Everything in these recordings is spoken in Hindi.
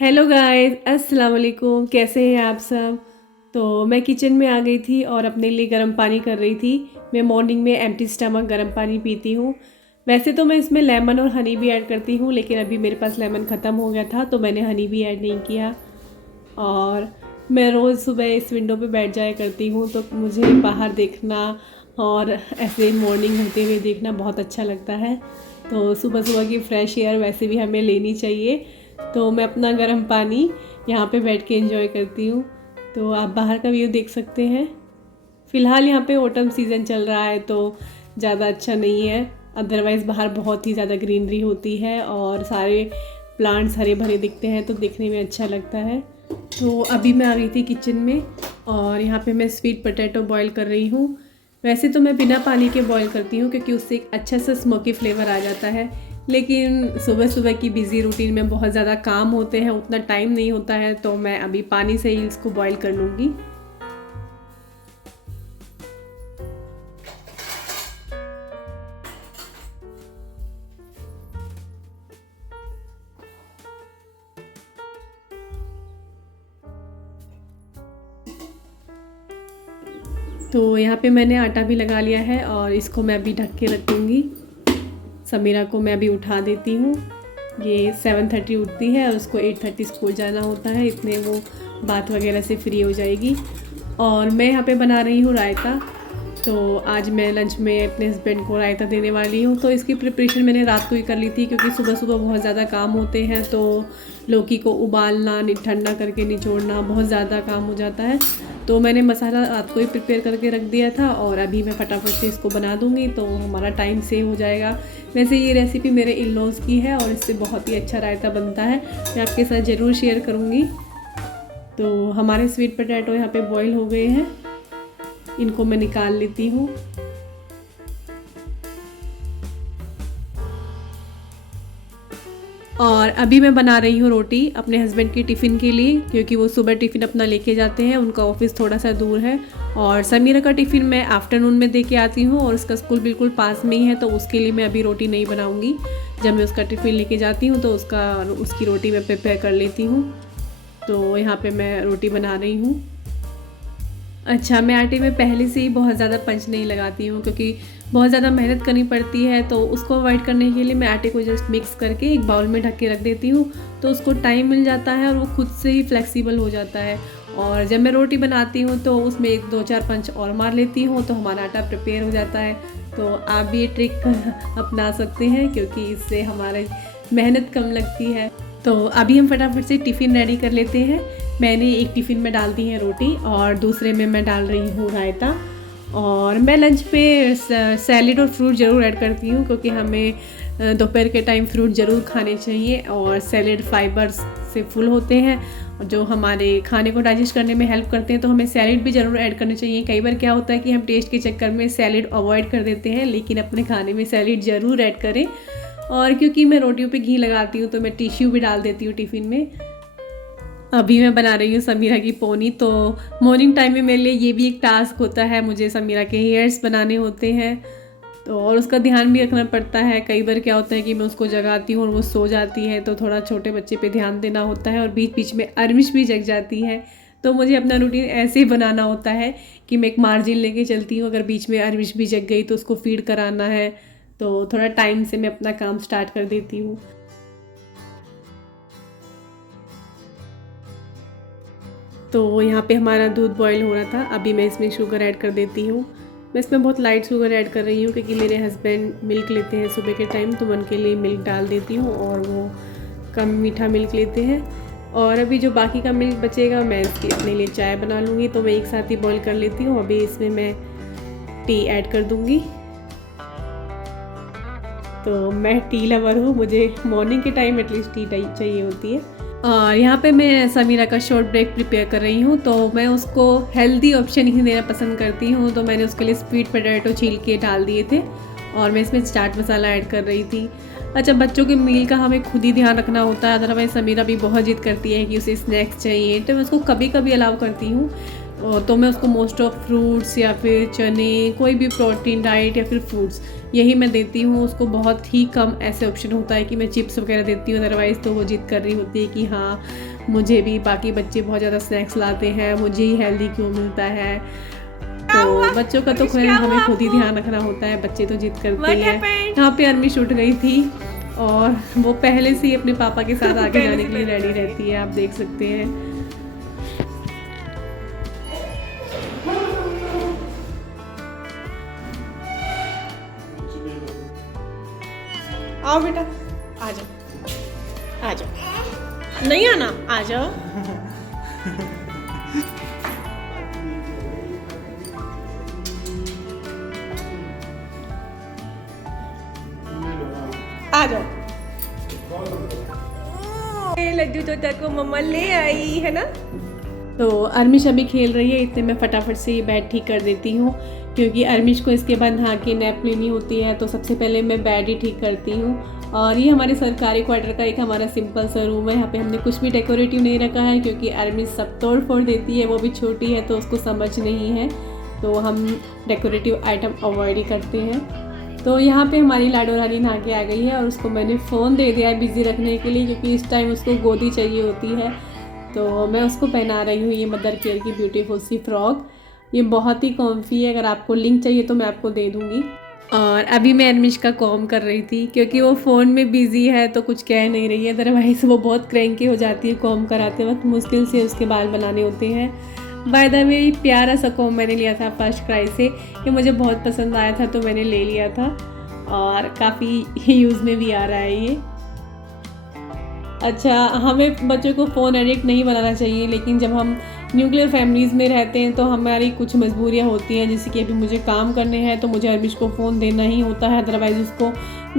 हेलो गाइस, अस्सलाम वालेकुम। कैसे हैं आप सब? तो मैं किचन में आ गई थी और अपने लिए गर्म पानी कर रही थी। मैं मॉर्निंग में एम्प्टी स्टमक गर्म पानी पीती हूँ। वैसे तो मैं इसमें लेमन और हनी भी ऐड करती हूँ, लेकिन अभी मेरे पास लेमन ख़त्म हो गया था तो मैंने हनी भी ऐड नहीं किया। और मैं रोज़ सुबह इस विंडो पे बैठ जाया करती हूँ, तो मुझे बाहर देखना और ऐसे मॉर्निंग होते हुए देखना बहुत अच्छा लगता है। तो सुबह सुबह की फ़्रेश एयर वैसे भी हमें लेनी चाहिए। तो मैं अपना गर्म पानी यहाँ पे बैठ के एंजॉय करती हूँ। तो आप बाहर का व्यू देख सकते हैं। फ़िलहाल यहाँ पे ऑटम सीज़न चल रहा है तो ज़्यादा अच्छा नहीं है, अदरवाइज़ बाहर बहुत ही ज़्यादा ग्रीनरी होती है और सारे प्लांट्स हरे भरे दिखते हैं तो देखने में अच्छा लगता है। तो अभी मैं आ गई थी किचन में और यहाँ पे मैं स्वीट पोटैटो बॉईल कर रही हूँ। वैसे तो मैं बिना पानी के बॉईल करती हूँ क्योंकि उससे एक अच्छा सा स्मोकी फ्लेवर आ जाता है, लेकिन सुबह सुबह की बिज़ी रूटीन में बहुत ज़्यादा काम होते हैं, उतना टाइम नहीं होता है, तो मैं अभी पानी से ही इसको बॉईल कर लूँगी। तो यहाँ पे मैंने आटा भी लगा लिया है और इसको मैं अभी ढक के रखूँगी। समीरा को मैं अभी उठा देती हूँ। ये 7:30 उठती है और उसको 8:30 स्कूल जाना होता है, इतने वो बात वगैरह से फ्री हो जाएगी। और मैं यहाँ पे बना रही हूँ रायता। तो आज मैं लंच में अपने हस्बैंड को रायता देने वाली हूँ, तो इसकी प्रिपरेशन मैंने रात को ही कर ली थी क्योंकि सुबह सुबह बहुत ज़्यादा काम होते हैं। तो लौकी को उबालना, ठंडा करके निचोड़ना बहुत ज़्यादा काम हो जाता है। तो मैंने मसाला रात को ही प्रिपेयर करके रख दिया था और अभी मैं फटाफट से इसको बना दूँगी तो हमारा टाइम सेव हो जाएगा। वैसे ये रेसिपी मेरे इन लॉज़ की है और इससे बहुत ही अच्छा रायता बनता है, मैं आपके साथ ज़रूर शेयर करूँगी। तो हमारे स्वीट पोटैटो यहाँ पे बॉईल हो गए हैं, इनको मैं निकाल लेती हूँ। और अभी मैं बना रही हूँ रोटी अपने हस्बैंड की टिफ़िन के लिए, क्योंकि वो सुबह टिफ़िन अपना लेके जाते हैं, उनका ऑफिस थोड़ा सा दूर है। और समीरा का टिफ़िन मैं आफ्टरनून में दे के आती हूँ और उसका स्कूल बिल्कुल पास में ही है, तो उसके लिए मैं अभी रोटी नहीं बनाऊँगी। जब मैं उसका टिफ़िन लेके जाती हूँ तो उसकी रोटी मैं प्रिपेयर कर लेती हूँ। तो यहाँ पे मैं रोटी बना रही हूँ। अच्छा, मैं आटे में पहले से ही बहुत ज़्यादा पंच नहीं लगाती हूँ क्योंकि बहुत ज़्यादा मेहनत करनी पड़ती है, तो उसको अवॉइड करने के लिए मैं आटे को जस्ट मिक्स करके एक बाउल में ढक के रख देती हूँ, तो उसको टाइम मिल जाता है और वो खुद से ही फ्लेक्सिबल हो जाता है। और जब मैं रोटी बनाती हूँ तो उसमें एक दो चार पंच और मार लेती हूँ तो हमारा आटा प्रिपेयर हो जाता है। तो आप भी ये ट्रिक अपना सकते हैं क्योंकि इससे हमारी मेहनत कम लगती है। तो अभी हम फटाफट से टिफ़िन रेडी कर लेते हैं। मैंने एक टिफ़िन में डाल दी है रोटी और दूसरे में मैं डाल रही हूँ रायता। और मैं लंच पे सैलेड और फ्रूट ज़रूर ऐड करती हूँ क्योंकि हमें दोपहर के टाइम फ्रूट ज़रूर खाने चाहिए और सैलेड फाइबर्स से फुल होते हैं जो हमारे खाने को डाइजेस्ट करने में हेल्प करते हैं, तो हमें सैलेड भी ज़रूर ऐड करने चाहिए। कई बार क्या होता है कि हम टेस्ट के चक्कर में सैलेड अवॉइड कर देते हैं, लेकिन अपने खाने में सैलेड ज़रूर ऐड करें। और क्योंकि मैं रोटियों पे घी लगाती हूँ तो मैं टिश्यू भी डाल देती हूँ टिफ़िन में। अभी मैं बना रही हूँ समीरा की पोनी। तो मॉर्निंग टाइम में मेरे लिए ये भी एक टास्क होता है, मुझे समीरा के हेयर्स बनाने होते हैं तो और उसका ध्यान भी रखना पड़ता है। कई बार क्या होता है कि मैं उसको जगाती हूँ और वो सो जाती है, तो थोड़ा छोटे बच्चे पे ध्यान देना होता है और बीच बीच में अरविश भी जग जाती है। तो मुझे अपना रूटीन ऐसे ही बनाना होता है कि मैं एक मार्जिन लेके चलती हूँ, अगर बीच में अरविश भी जग गई तो उसको फीड कराना है, तो थोड़ा टाइम से मैं अपना काम स्टार्ट कर देती हूँ। तो यहाँ पे हमारा दूध बॉईल हो रहा था, अभी मैं इसमें शुगर ऐड कर देती हूँ। मैं इसमें बहुत लाइट शुगर ऐड कर रही हूँ क्योंकि मेरे हस्बैंड मिल्क लेते हैं सुबह के टाइम, तो मैं उनके लिए मिल्क डाल देती हूँ और वो कम मीठा मिल्क लेते हैं। और अभी जो बाकी का मिल्क बचेगा मैं इसकी अपने लिए चाय बना लूँगी, तो मैं एक साथ ही बॉईल कर लेती हूँ। अभी इसमें मैं टी ऐड कर दूँगी। तो मैं टी लवर हूँ, मुझे मॉर्निंग के टाइम एटलीस्ट टी चाहिए होती है। और यहाँ पे मैं समीरा का शॉर्ट ब्रेक प्रिपेयर कर रही हूँ। तो मैं उसको हेल्दी ऑप्शन ही देना पसंद करती हूँ, तो मैंने उसके लिए स्वीट पोटैटो छील के डाल दिए थे और मैं इसमें चाट मसाला ऐड कर रही थी। अच्छा, बच्चों के मील का हमें खुद ही ध्यान रखना होता है, अदरवाइज समीरा भी बहुत जिद करती है कि उसे स्नैक्स चाहिए, तो मैं उसको कभी कभी अलाउ करती हूँ। तो मैं उसको मोस्ट ऑफ फ्रूट्स या फिर चने, कोई भी प्रोटीन डाइट या फिर फ्रूट्स यही मैं देती हूँ। उसको बहुत ही कम ऐसे ऑप्शन होता है कि मैं चिप्स वगैरह देती हूँ, अदरवाइज़ तो वो जिद कर रही होती है कि हाँ मुझे भी, बाकी बच्चे बहुत ज़्यादा स्नैक्स लाते हैं, मुझे ही हेल्दी क्यों मिलता है। तो बच्चों का तो खैर हमें खुद ही ध्यान रखना होता है, बच्चे तो जिद करते हैं। यहाँ पे अर्मिश उठ गई थी और वो पहले से ही अपने पापा के साथ आगे जाने के लिए रेडी रहती है, आप देख सकते हैं। आओ बेटा, आ जाओ, आ जाओ, नहीं आना, आ जाओ। आ जाओ। लड्डू तोता को मम्मा ले आई है ना। तो अर्मिश अभी खेल रही है, इतने मैं फटाफट से ये बेड ठीक कर देती हूँ, क्योंकि अर्मिश को इसके बाद नहा के नैप लेनी होती है। तो सबसे पहले मैं बेड ही ठीक करती हूँ। और ये हमारे सरकारी क्वार्टर का एक हमारा सिंपल सा रूम है। यहाँ पे हमने कुछ भी डेकोरेटिव नहीं रखा है, क्योंकि अर्मिश सब तोड़ फोड़ देती है, वो भी छोटी है तो उसको समझ नहीं है, तो हम डेकोरेटिव आइटम अवॉइड ही करते हैं। तो यहाँ पे हमारी लाडो रानी नहा के आ गई है और उसको मैंने फ़ोन दे दिया है बिज़ी रखने के लिए, क्योंकि इस टाइम उसको गोदी चाहिए होती है। तो मैं उसको पहना रही हूँ ये मदर केयर की ब्यूटीफुल सी फ्रॉक। ये बहुत ही कॉम्फी है, अगर आपको लिंक चाहिए तो मैं आपको दे दूँगी। और अभी मैं अर्मिश का कॉम कर रही थी, क्योंकि वो फ़ोन में बिज़ी है तो कुछ कह नहीं रही है, अदरवाइज़ वो बहुत क्रैंकी हो जाती है कॉम कराते वक्त, मुश्किल से उसके बाल बनाने होते हैं। बाय द वे प्यारा सा कॉम मैंने लिया था फर्स्ट क्राई से, ये मुझे बहुत पसंद आया था तो मैंने ले लिया था और काफ़ी यूज़ में भी आ रहा है ये। अच्छा, हमें बच्चों को फ़ोन एडिक्ट नहीं बनाना चाहिए, लेकिन जब हम न्यूक्लियर फैमिलीज़ में रहते हैं तो हमारी कुछ मजबूरियाँ होती हैं, जैसे कि अभी मुझे काम करने हैं तो मुझे अर्मिश को फ़ोन देना ही होता है, अदरवाइज़ उसको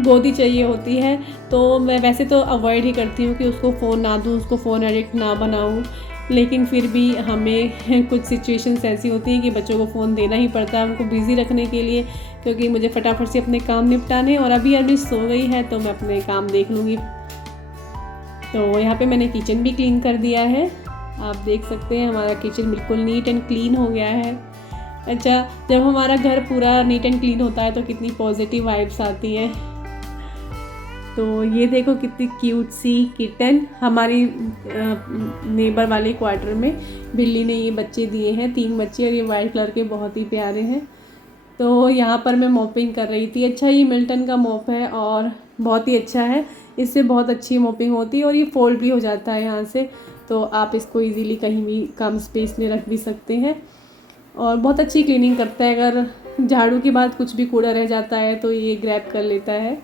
गोदी चाहिए होती है। तो मैं वैसे तो अवॉइड ही करती हूँ कि उसको फ़ोन ना दूँ, उसको फ़ोन एडिक्ट ना बनाऊँ, लेकिन फिर भी हमें कुछ सिचुएशंस ऐसी होती हैं कि बच्चों को फ़ोन देना ही पड़ता है उनको बिज़ी रखने के लिए, क्योंकि मुझे फटाफट से अपने काम निपटाने। और अभी अर्मिश सो गई है तो मैं अपने काम देख लूँगी। तो यहाँ पे मैंने किचन भी क्लीन कर दिया है, आप देख सकते हैं हमारा किचन बिल्कुल नीट एंड क्लीन हो गया है। अच्छा, जब हमारा घर पूरा नीट एंड क्लीन होता है तो कितनी पॉजिटिव वाइब्स आती हैं। तो ये देखो कितनी क्यूट सी किटन, हमारी नेबर वाले क्वार्टर में बिल्ली ने ये बच्चे दिए हैं, 3 बच्चे, और ये वाइट कलर के बहुत ही प्यारे हैं। तो यहाँ पर मैं मॉपिंग कर रही थी। अच्छा, ये मिल्टन का मॉप है और बहुत ही अच्छा है, इससे बहुत अच्छी मॉपिंग होती है और ये फोल्ड भी हो जाता है यहाँ से, तो आप इसको इजीली कहीं भी कम स्पेस में रख भी सकते हैं और बहुत अच्छी क्लीनिंग करता है। अगर झाड़ू के बाद कुछ भी कूड़ा रह जाता है तो ये ग्रैब कर लेता है।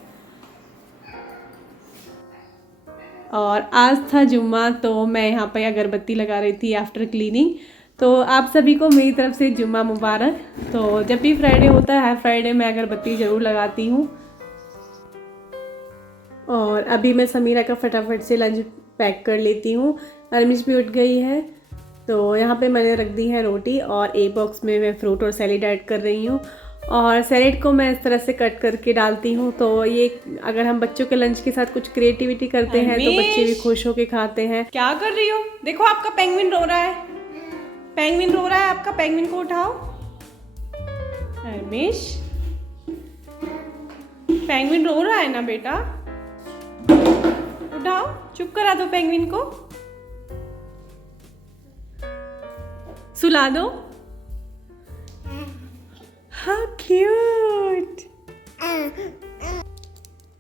और आज था जुम्मा, तो मैं यहाँ पर अगरबत्ती लगा रही थी आफ्टर क्लीनिंग। तो आप सभी को मेरी तरफ से जुम्मा मुबारक। तो जब भी फ्राइडे होता है, हर फ्राइडे मैं अगरबत्ती ज़रूर लगाती हूँ। और अभी मैं समीरा का फटाफट से लंच पैक कर लेती हूँ। अर्मिश भी उठ गई है, तो यहाँ पे मैंने रख दी है रोटी और एक बॉक्स में मैं फ्रूट और सैलेड ऐड कर रही हूँ। और सैलेड को मैं इस तरह से कट करके डालती हूँ, तो ये अगर हम बच्चों के लंच के साथ कुछ क्रिएटिविटी करते हैं तो बच्चे भी खुश होके खाते हैं। क्या कर रही हो? देखो आपका पेंगुइन रो रहा है, पेंगुइन रो रहा है आपका, पेंगुइन को उठाओ। अर्मिश, पेंगुइन रो रहा है ना बेटा, उठाओ, चुप करा दो पेंगुइन को, सुला दो। How cute.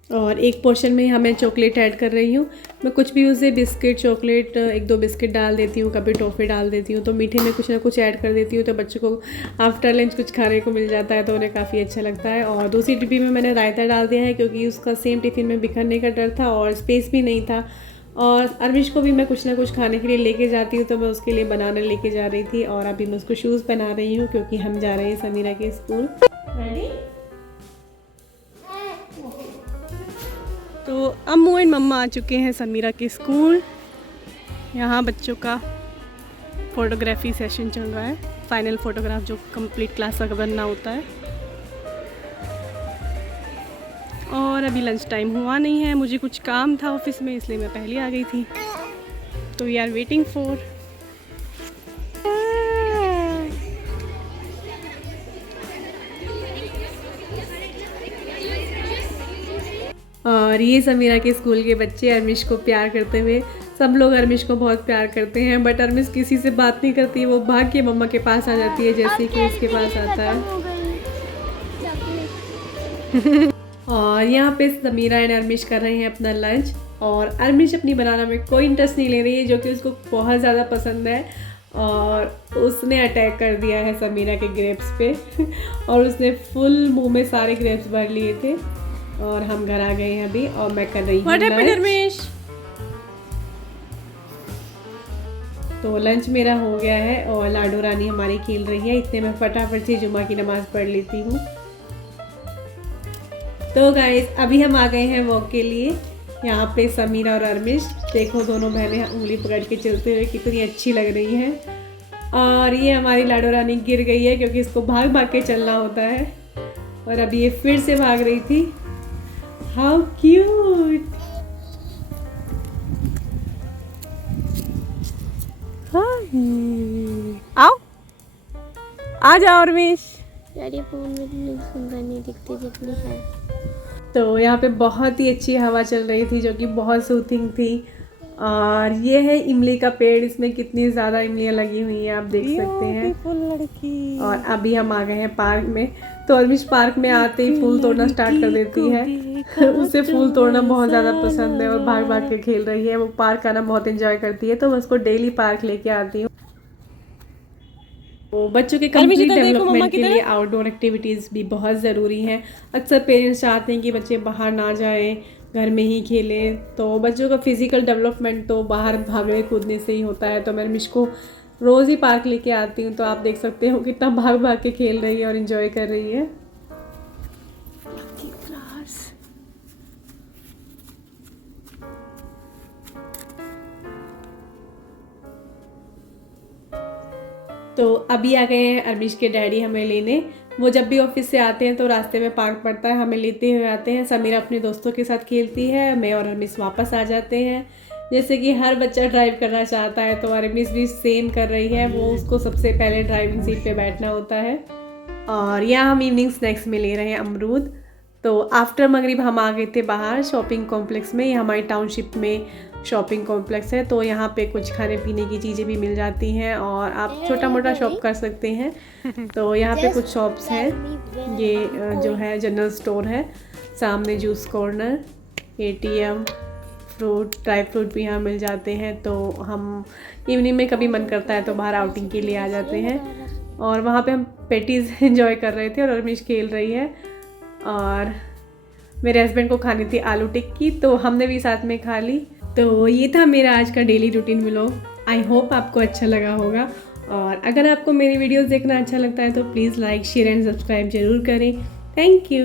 और एक पोर्शन में हमें चॉकलेट ऐड कर रही हूँ। मैं कुछ भी उसे बिस्किट, चॉकलेट, 1-2 बिस्किट डाल देती हूँ, कभी टॉफ़ी डाल देती हूँ, तो मीठे में कुछ ना कुछ ऐड कर देती हूँ, तो बच्चों को आफ्टर लंच कुछ खाने को मिल जाता है तो उन्हें काफ़ी अच्छा लगता है। और दूसरी डिब्बी में मैंने रायता डाल दिया है, क्योंकि उसका सेम टिफ़िन में बिखरने का डर था और स्पेस भी नहीं था। और अर्मिश को भी मैं कुछ ना कुछ खाने के लिए लेके जाती हूँ, तो मैं उसके लिए बनाना लेके जा रही थी। और अभी मैं उसको शूज़ पहना रही हूँ, क्योंकि हम जा रहे हैं समीरा के स्कूल। रेडी? तो अम्मू एंड मम्मा आ चुके हैं समीरा के स्कूल। यहाँ बच्चों का फोटोग्राफी सेशन चल रहा है, फाइनल फोटोग्राफ जो कंप्लीट क्लास का बनना होता है। और अभी लंच टाइम हुआ नहीं है, मुझे कुछ काम था ऑफिस में इसलिए मैं पहले आ गई थी। तो वी आर वेटिंग फॉर और ये समीरा के स्कूल के बच्चे अरमिश को प्यार करते हुए, सब लोग अरमिश को बहुत प्यार करते हैं बट अरमिश किसी से बात नहीं करती, वो भाग के मम्मा के पास आ जाती है जैसे ही कोई इसके पास आता है। और यहाँ पे समीरा एंड अरमिश कर रहे हैं अपना लंच और अरमिश अपनी बनाना में कोई इंटरेस्ट नहीं ले रही है जो कि उसको बहुत ज़्यादा पसंद है और उसने अटैक कर दिया है समीरा के ग्रेप्स पे और उसने फुल मुंह में सारे ग्रेप्स भर लिए थे। और हम घर आ गए हैं अभी और मैं कर रही हूँ लंच। तो लंच मेरा हो गया है और लाडो रानी हमारी खेल रही है, इतने में फटाफट से जुमा की नमाज़ पढ़ लेती हूँ। तो गाइस अभी हम आ गए हैं वॉक के लिए। यहाँ पे समीरा और अरमिश देखो दोनों बहनें उंगली पकड़ के चलते हुए कितनी अच्छी लग रही हैं। और ये हमारी लाडो रानी गिर गई है क्योंकि इसको भाग भाग के चलना होता है और अभी ये फिर से भाग रही थी। How cute. आओ आ जाओ अरमिश। यार ये फोन में इतनी सुंदर नहीं दिखती जितनी है। तो यहाँ पे बहुत ही अच्छी हवा चल रही थी जो कि बहुत सूथिंग थी। और ये है इमली का पेड़, इसमें कितनी ज़्यादा इमलियाँ लगी हुई हैं आप देख सकते हैं। लड़की। और अभी हम आ गए हैं पार्क में। तो अरमिश पार्क में आते ही फूल तोड़ना स्टार्ट कर देती है उसे फूल तोड़ना बहुत ज़्यादा पसंद है और भाग भाग के खेल रही है। वो पार्क आना बहुत एंजॉय करती है तो मैं उसको डेली पार्क लेके आती हूँ। तो बच्चों के कंप्लीट डेवलपमेंट के लिए आउटडोर एक्टिविटीज़ भी बहुत ज़रूरी हैं। अक्सर पेरेंट्स चाहते हैं कि बच्चे बाहर ना जाएं, घर में ही खेलें। तो बच्चों का फिज़िकल डेवलपमेंट तो बाहर भागने कूदने से ही होता है। तो मैं अरमिश को रोज़ ही पार्क लेके आती हूँ। तो आप देख सकते हो कितना भाग भाग के खेल रही है और इन्जॉय कर रही है। तो अभी आ गए हैं अरमिश के डैडी हमें लेने। वो जब भी ऑफिस से आते हैं तो रास्ते में पार्क पड़ता है, हमें लेते हुए आते हैं। समीरा अपने दोस्तों के साथ खेलती है, मैं और अरमिश वापस आ जाते हैं। जैसे कि हर बच्चा ड्राइव करना चाहता है तो अरमिश भी सेम कर रही है, वो उसको सबसे पहले ड्राइविंग सीट पे बैठना होता है। और यहाँ हम इवनिंग स्नैक्स में ले रहे हैं अमरूद। तो आफ्टर मगरिब हम आ गए थे बाहर शॉपिंग कॉम्प्लेक्स में। ये हमारी टाउनशिप में शॉपिंग कॉम्प्लेक्स है तो यहाँ पे कुछ खाने पीने की चीज़ें भी मिल जाती हैं और आप छोटा मोटा शॉप कर सकते हैं। तो यहाँ पे कुछ शॉप्स हैं। ये जो है जनरल स्टोर है, सामने juice corner, ATM, fruit, dry fruit भी यहाँ मिल जाते हैं। तो हम इवनिंग में कभी मन करता है तो बाहर आउटिंग के लिए आ जाते हैं। और वहाँ पे हम पेटीज़ एंजॉय कर रहे थे और अरमिश खेल रही है। और मेरे हस्बैंड को खानी थी आलू टिक्की तो हमने भी साथ में खा ली। तो ये था मेरा आज का daily routine vlog. I hope आपको अच्छा लगा होगा। और अगर आपको मेरी वीडियोस देखना अच्छा लगता है तो please like, share and subscribe ज़रूर करें। Thank you.